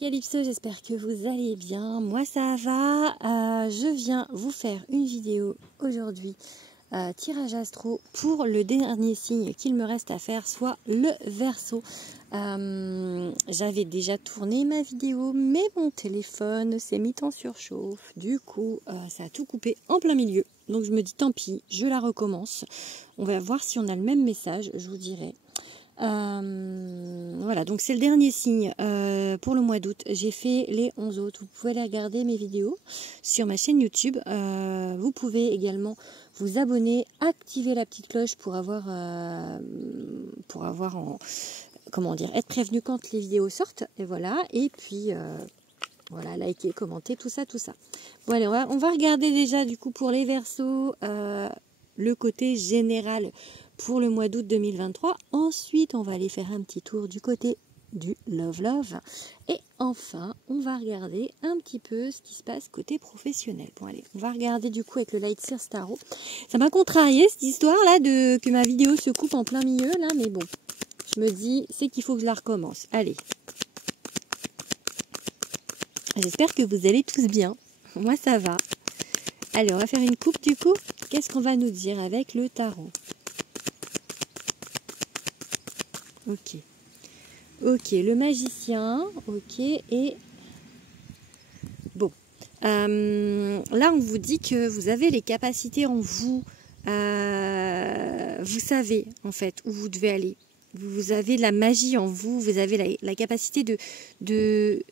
Calypso, j'espère que vous allez bien. Moi ça va. Je viens vous faire une vidéo aujourd'hui, tirage astro pour le dernier signe qu'il me reste à faire, soit le Verseau. J'avais déjà tourné ma vidéo, mais mon téléphone s'est mis en surchauffe. Du coup, ça a tout coupé en plein milieu. Donc je me dis tant pis, je la recommence. On va voir si on a le même message, je vous dirai. Voilà, donc c'est le dernier signe pour le mois d'août. J'ai fait les 11 autres. Vous pouvez aller regarder mes vidéos sur ma chaîne YouTube. Vous pouvez également vous abonner, activer la petite cloche pour avoir comment dire, être prévenu quand les vidéos sortent. Et voilà, et puis voilà, liker, commenter, tout ça, tout ça. Bon allez, on va regarder déjà du coup pour les Verseaux le côté général pour le mois d'août 2023. Ensuite, on va aller faire un petit tour du côté du Love. Et enfin, on va regarder un petit peu ce qui se passe côté professionnel. Bon, allez, on va regarder du coup avec le Light Sears Tarot. Ça m'a contrarié cette histoire-là que ma vidéo se coupe en plein milieu, là, mais bon, je me dis, c'est qu'il faut que je la recommence. Allez. J'espère que vous allez tous bien. Moi, ça va. Allez, on va faire une coupe du coup. Qu'est-ce qu'on va nous dire avec le tarot? Ok. Ok, le magicien. Ok, et... Bon. Là, on vous dit que vous avez les capacités en vous. Vous savez, en fait, où vous devez aller. Vous avez la magie en vous. Vous avez la capacité de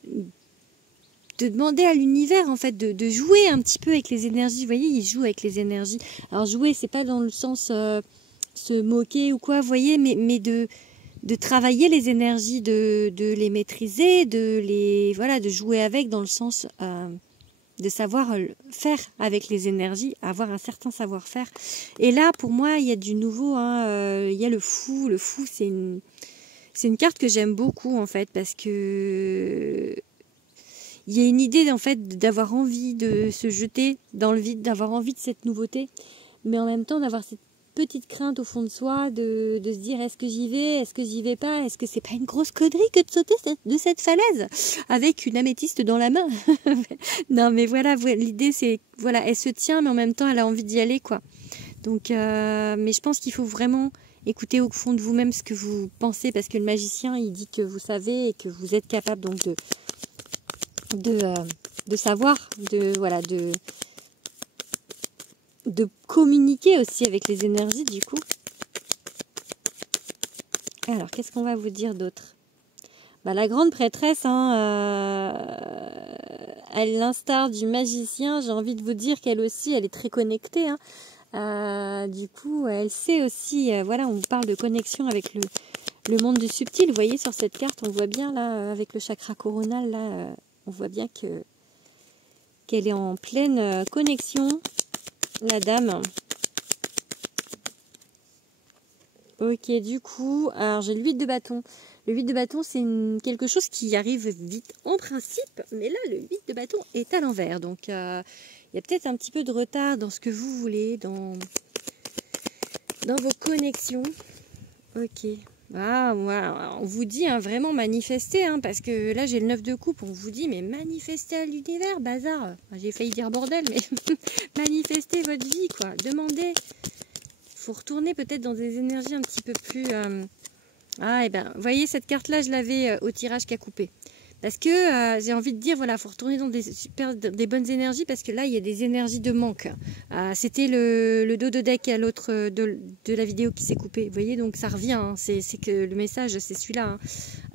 demander à l'univers, en fait, de jouer un petit peu avec les énergies. Vous voyez, il joue avec les énergies. Alors, jouer, c'est pas dans le sens se moquer ou quoi, vous voyez, mais de travailler les énergies, de les maîtriser, de jouer avec dans le sens de savoir faire avec les énergies, avoir un certain savoir-faire. Et là, pour moi, il y a du nouveau, hein, il y a le fou. Le fou, c'est une carte que j'aime beaucoup, en fait, parce que il y a une idée, en fait, d'avoir envie de se jeter dans le vide, d'avoir envie de cette nouveauté, mais en même temps d'avoir cette petite crainte au fond de soi, de se dire est-ce que j'y vais, est-ce que j'y vais pas, est-ce que c'est pas une grosse connerie que de sauter de cette falaise avec une améthyste dans la main. Non mais voilà, l'idée c'est, voilà, elle se tient mais en même temps elle a envie d'y aller quoi. Donc, mais je pense qu'il faut vraiment écouter au fond de vous-même ce que vous pensez, parce que le magicien il dit que vous savez et que vous êtes capable donc de savoir, voilà, de communiquer aussi avec les énergies du coup. Alors, qu'est-ce qu'on va vous dire d'autre? Bah, la grande prêtresse, hein, à l'instar du magicien, j'ai envie de vous dire qu'elle aussi, elle est très connectée. Hein. Du coup, elle sait aussi, voilà, on vous parle de connexion avec le monde du subtil. Vous voyez, sur cette carte, on voit bien, là, avec le chakra coronal, là, on voit bien qu'elle est en pleine connexion, la dame. Ok, du coup, alors j'ai le 8 de bâton. Le 8 de bâton, c'est quelque chose qui arrive vite en principe, mais là, le 8 de bâton est à l'envers. Donc, il y a peut-être un petit peu de retard dans ce que vous voulez, dans vos connexions. Ok. Ah, on vous dit vraiment manifester, hein, parce que là, j'ai le 9 de coupe. On vous dit, mais manifestez à l'univers, bazar. J'ai failli dire bordel, mais manifestez votre vie, quoi. Demandez. Faut retourner peut-être dans des énergies un petit peu plus... Ah, et ben, vous voyez, cette carte-là, je l'avais au tirage qui a coupé. Parce que j'ai envie de dire, voilà, faut retourner dans des bonnes énergies, parce que là, il y a des énergies de manque. C'était le dos de deck à l'autre de la vidéo qui s'est coupé. Vous voyez, donc ça revient. Hein, c'est que le message, c'est celui-là.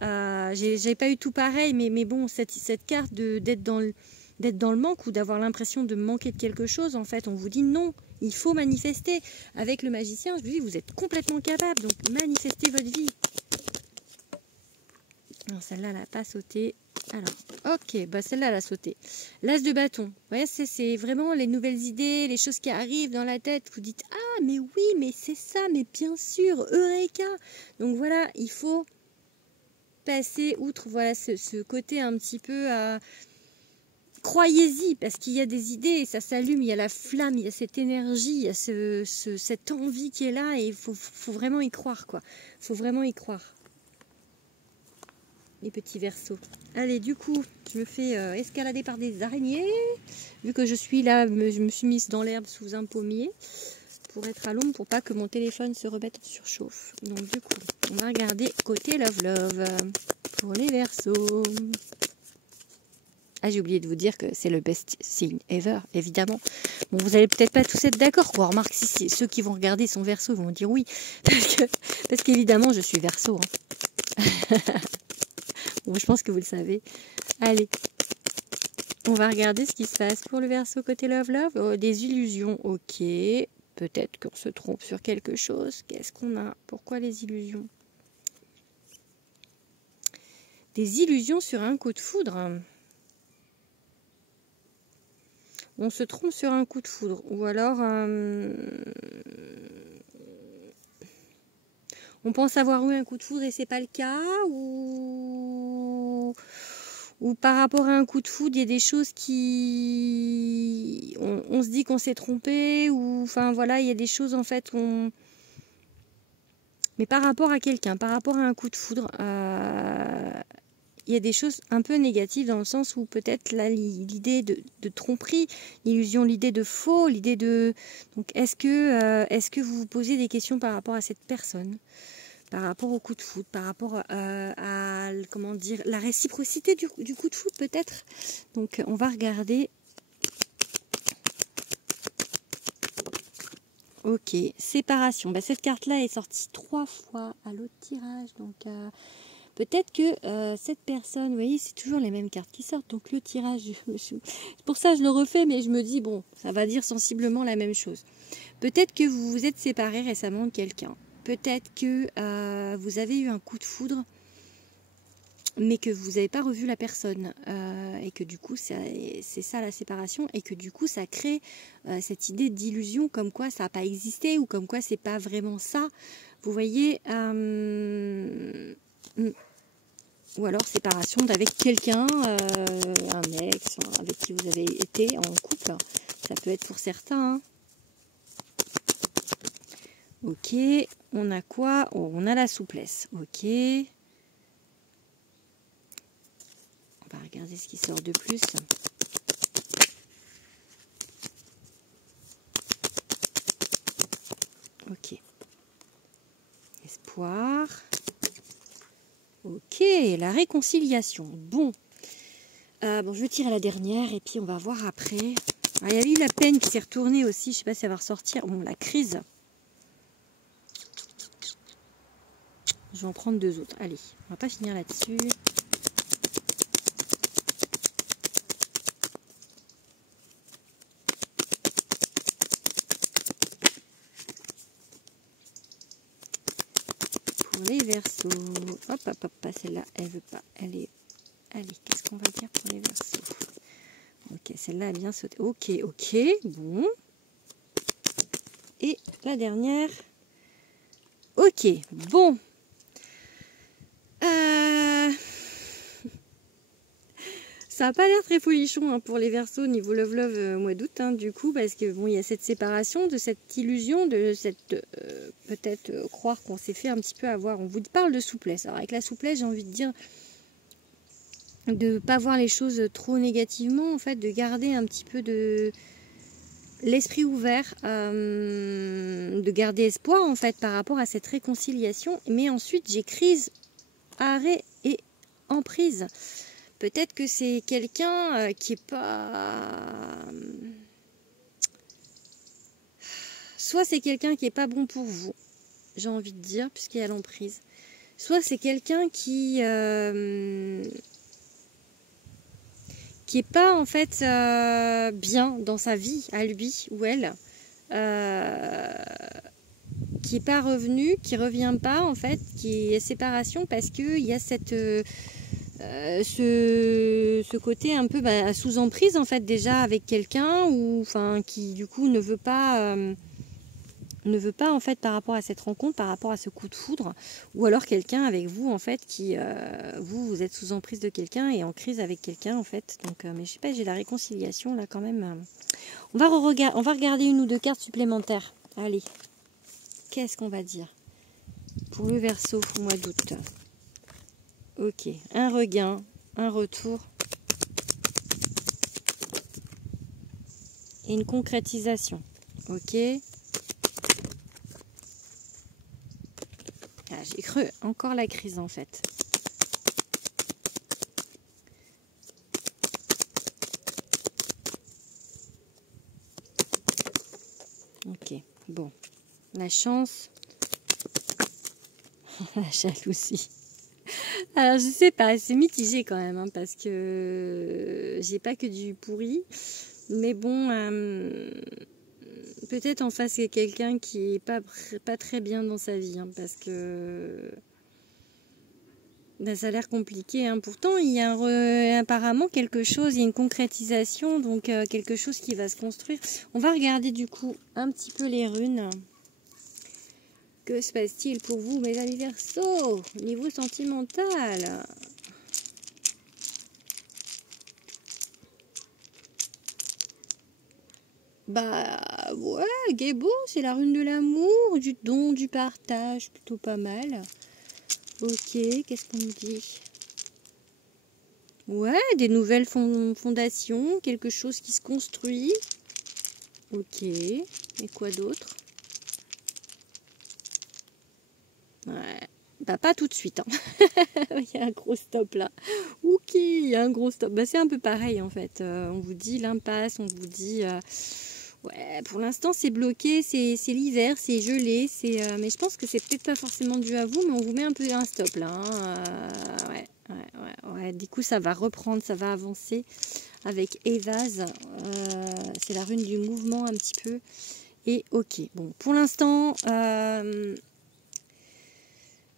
Hein. J'avais pas eu tout pareil, mais bon, cette carte d'être dans le manque ou d'avoir l'impression de manquer de quelque chose, en fait, on vous dit non. Il faut manifester. Avec le magicien, je vous dis, vous êtes complètement capable. Donc, manifestez votre vie. Alors, celle-là, elle n'a pas sauté. Alors, ok, bah celle-là, elle a sauté. L'as de bâton. Vous voyez, c'est vraiment les nouvelles idées, les choses qui arrivent dans la tête. Vous dites, ah, mais oui, mais c'est ça, mais bien sûr, Eureka. Donc, voilà, il faut passer outre, voilà, ce côté un petit peu... Croyez-y, parce qu'il y a des idées, ça s'allume, il y a la flamme, il y a cette énergie, il y a cette envie qui est là, et il faut vraiment y croire, quoi. Il faut vraiment y croire. les petits versos. Allez, du coup, je me fais escalader par des araignées. Vu que je suis là, je me suis mise dans l'herbe sous un pommier pour être à l'ombre, pour pas que mon téléphone se remette en surchauffe. Donc du coup, on va regarder côté love pour les versos. Ah, j'ai oublié de vous dire que c'est le best signe ever, évidemment. Bon, vous allez peut-être pas tous être d'accord, quoi. Remarque, si ceux qui vont regarder son verso vont dire oui. Parce qu'évidemment, je suis verso. Hein. Bon, je pense que vous le savez. Allez, on va regarder ce qui se passe pour le verso côté love. Oh, des illusions, ok. Peut-être qu'on se trompe sur quelque chose. Qu'est-ce qu'on a? Pourquoi les illusions? Des illusions sur un coup de foudre. On se trompe sur un coup de foudre. Ou alors, on pense avoir eu un coup de foudre et c'est pas le cas. Ou par rapport à un coup de foudre, il y a des choses qui... On se dit qu'on s'est trompé. Ou enfin voilà, il y a des choses en fait qu'on... Mais par rapport à quelqu'un, par rapport à un coup de foudre... il y a des choses un peu négatives dans le sens où peut-être l'idée de tromperie, l'illusion, l'idée de faux, l'idée de... Donc est-ce que vous vous posez des questions par rapport à cette personne, par rapport au coup de foudre, par rapport à comment dire, la réciprocité du coup de foudre peut-être. Donc on va regarder. Ok, séparation. Bah, cette carte-là est sortie 3 fois à l'autre tirage, donc... peut-être que cette personne, vous voyez, c'est toujours les mêmes cartes qui sortent. Donc le tirage, pour ça je le refais, mais je me dis, bon, ça va dire sensiblement la même chose. Peut-être que vous vous êtes séparés récemment de quelqu'un. Peut-être que vous avez eu un coup de foudre, mais que vous n'avez pas revu la personne. Et que du coup, c'est ça la séparation. Et que du coup, ça crée cette idée d'illusion, comme quoi ça n'a pas existé, ou comme quoi c'est pas vraiment ça. Vous voyez... ou alors séparation d'avec quelqu'un, un ex, avec qui vous avez été en couple. Ça peut être pour certains. Hein. Ok, on a quoi? Oh, on a la souplesse. Ok. On va regarder ce qui sort de plus. Ok. Espoir. Ok, la réconciliation. Bon. Bon, je vais tirer la dernière et puis on va voir après. Ah, il y a eu la peine qui s'est retournée aussi. Je ne sais pas si elle va ressortir. Bon, la crise. Je vais en prendre 2 autres. Allez, on va pas finir là-dessus. Pour les versos. Hop, hop, hop. Celle-là, elle veut pas. Elle est... Allez, qu'est-ce qu'on va dire pour les versos? Ok, celle-là a bien sauté. Ok, ok. Bon. Et la dernière. Ok, bon. Ça n'a pas l'air très folichon hein, pour les versos niveau love mois d'août, hein, du coup, parce que bon, il y a cette séparation, de cette illusion, de cette peut-être croire qu'on s'est fait un petit peu avoir. On vous parle de souplesse. Alors avec la souplesse, j'ai envie de dire de ne pas voir les choses trop négativement, en fait, de garder un petit peu de l'esprit ouvert, de garder espoir en fait par rapport à cette réconciliation. Mais ensuite, j'ai crise, arrêt et emprise. Peut-être que c'est quelqu'un qui est pas... Soit c'est quelqu'un qui est pas bon pour vous, j'ai envie de dire, puisqu'il y a l'emprise. Soit c'est quelqu'un qui est pas en fait bien dans sa vie à lui ou elle, qui est pas revenu, qui revient pas en fait, qui est séparation parce que il y a cette ce côté un peu sous emprise en fait déjà avec quelqu'un ou enfin qui du coup ne veut pas en fait par rapport à cette rencontre, par rapport à ce coup de foudre, ou alors quelqu'un avec vous en fait qui vous êtes sous emprise de quelqu'un et en crise avec quelqu'un en fait. Donc mais je sais pas, j'ai la réconciliation là quand même. On va regarder 1 ou 2 cartes supplémentaires. Allez, qu'est-ce qu'on va dire pour le Verseau au mois d'août? Ok, un regain, un retour. Et une concrétisation. Ok. Ah, j'ai cru encore la crise en fait. Ok, bon. La chance. La jalousie. Alors je sais pas, c'est mitigé quand même, hein, parce que j'ai pas que du pourri. Mais bon, peut-être en face il y a quelqu'un qui est pas très bien dans sa vie, hein, parce que ben, ça a l'air compliqué. Hein. Pourtant il y a apparemment quelque chose, il y a une concrétisation, donc quelque chose qui va se construire. On va regarder du coup un petit peu les runes. Que se passe-t-il pour vous, mes amis Verseaux, au niveau sentimental? Bah ouais, Gébo, c'est la rune de l'amour, du don, du partage, plutôt pas mal. Ok, qu'est-ce qu'on me dit? Ouais, des nouvelles fondations, quelque chose qui se construit. Ok, et quoi d'autre? Ouais, bah pas tout de suite. Hein. Il y a un gros stop là. Ok, il y a un gros stop. Bah c'est un peu pareil en fait. On vous dit l'impasse, on vous dit... ouais, pour l'instant c'est bloqué, c'est l'hiver, c'est gelé, mais je pense que c'est peut-être pas forcément dû à vous, mais on vous met un peu un stop là. Hein. Ouais. Du coup ça va reprendre, ça va avancer avec Evase. C'est la rune du mouvement un petit peu. Et ok, bon, pour l'instant...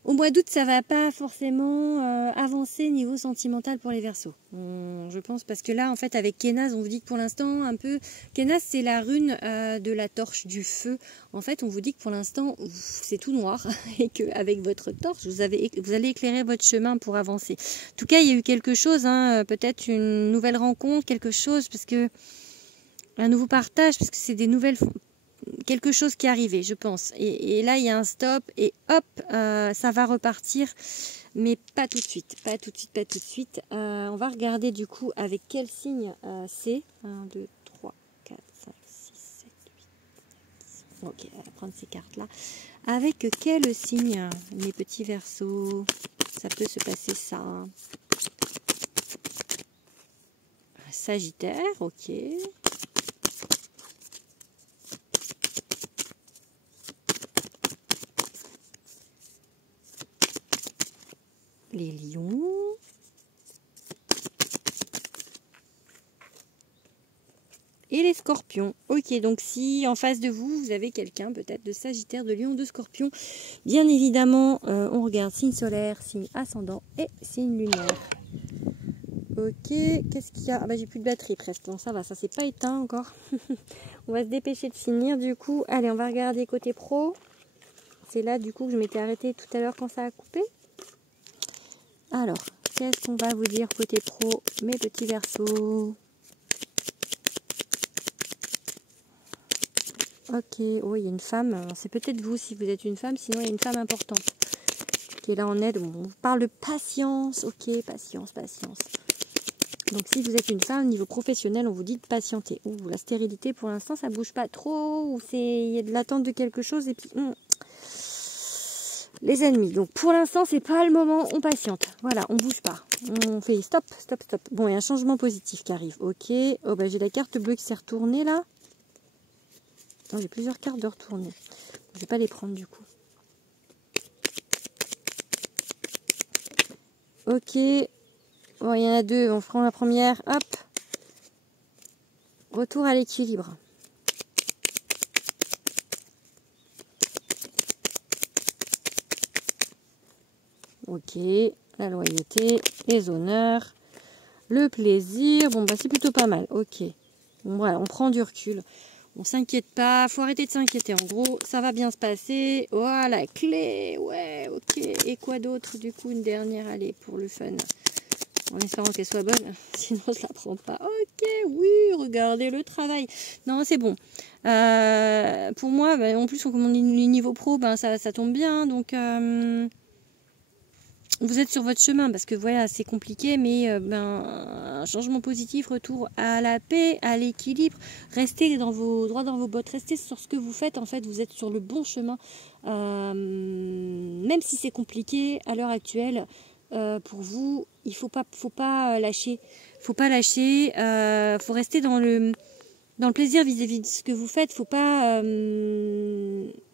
au mois d'août, ça va pas forcément avancer niveau sentimental pour les Verseaux. Je pense parce que là, en fait, avec Kénaz, on vous dit que pour l'instant, un peu... Kénaz, c'est la rune de la torche du feu. En fait, on vous dit que pour l'instant, c'est tout noir et qu'avec votre torche, vous allez éclairer votre chemin pour avancer. En tout cas, il y a eu quelque chose, hein, peut-être une nouvelle rencontre, quelque chose, parce que un nouveau partage, parce que c'est des nouvelles... quelque chose qui est arrivé, je pense. Et là, il y a un stop et hop, ça va repartir. Mais pas tout de suite, pas tout de suite, pas tout de suite. On va regarder du coup avec quel signe c'est. 1, 2, 3, 4, 5, 6, 7, 8, 9, 10. Ok, on va prendre ces cartes-là. Avec quel signe, mes petits Verseaux, ça peut se passer ça? Sagittaire, ok. Les lions. Et les scorpions. Ok, donc si en face de vous, vous avez quelqu'un peut-être de Sagittaire, de Lion, de Scorpion, bien évidemment, on regarde signe solaire, signe ascendant et signe lunaire. Ok, qu'est-ce qu'il y a? Ah bah j'ai plus de batterie presque, donc ça va, ça s'est pas éteint encore. On va se dépêcher de finir du coup. Allez, on va regarder côté pro. C'est là du coup que je m'étais arrêtée tout à l'heure quand ça a coupé. Alors, qu'est-ce qu'on va vous dire côté pro, mes petits Verseaux? Ok, oh, il y a une femme, c'est peut-être vous si vous êtes une femme, sinon il y a une femme importante qui est là en aide. On vous parle de patience, ok, patience. Donc si vous êtes une femme, niveau professionnel, on vous dit de patienter. Ouh, la stérilité pour l'instant ça bouge pas trop, ou il y a de l'attente de quelque chose et puis... les ennemis, donc pour l'instant c'est pas le moment, on patiente, voilà, on bouge pas, on fait stop. Bon, il y a un changement positif qui arrive, ok, oh bah j'ai la carte bleue qui s'est retournée là. Non, j'ai plusieurs cartes de retourner. Je vais pas les prendre du coup. Ok. Bon, il y en a deux. On prend la première. Hop. Retour à l'équilibre. Ok. La loyauté, les honneurs, le plaisir. Bon, bah c'est plutôt pas mal. Ok. Bon, voilà, on prend du recul. On s'inquiète pas, faut arrêter de s'inquiéter. En gros, ça va bien se passer. Voilà, clé, ouais, ok. Et quoi d'autre? Du coup, une dernière, allez, pour le fun. En espérant qu'elle soit bonne, sinon je la prends pas. Ok, oui, regardez le travail. Non, c'est bon. Pour moi, bah, en plus, comme on est niveau pro, ben, ça tombe bien. Donc, vous êtes sur votre chemin parce que voilà, c'est compliqué, mais un changement positif, retour à la paix, à l'équilibre. Restez droit dans vos bottes, restez sur ce que vous faites. En fait, vous êtes sur le bon chemin, même si c'est compliqué à l'heure actuelle. Pour vous, il faut pas lâcher. Faut pas lâcher. Faut rester dans le plaisir vis-à-vis de ce que vous faites. Faut pas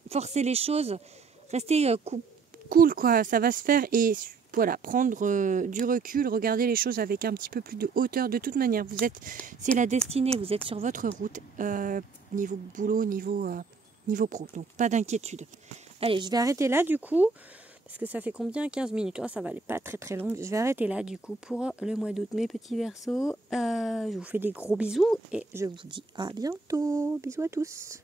forcer les choses. Restez cool, quoi. Ça va se faire. Et voilà, prendre du recul, regarder les choses avec un petit peu plus de hauteur. De toute manière, c'est la destinée. Vous êtes sur votre route, niveau boulot, niveau pro. Donc pas d'inquiétude. Allez, je vais arrêter là du coup. Parce que ça fait combien? 15 minutes. Oh, ça va aller pas très très long. Je vais arrêter là du coup pour le mois d'août. Mes petits Verseaux. Je vous fais des gros bisous et je vous dis à bientôt. Bisous à tous.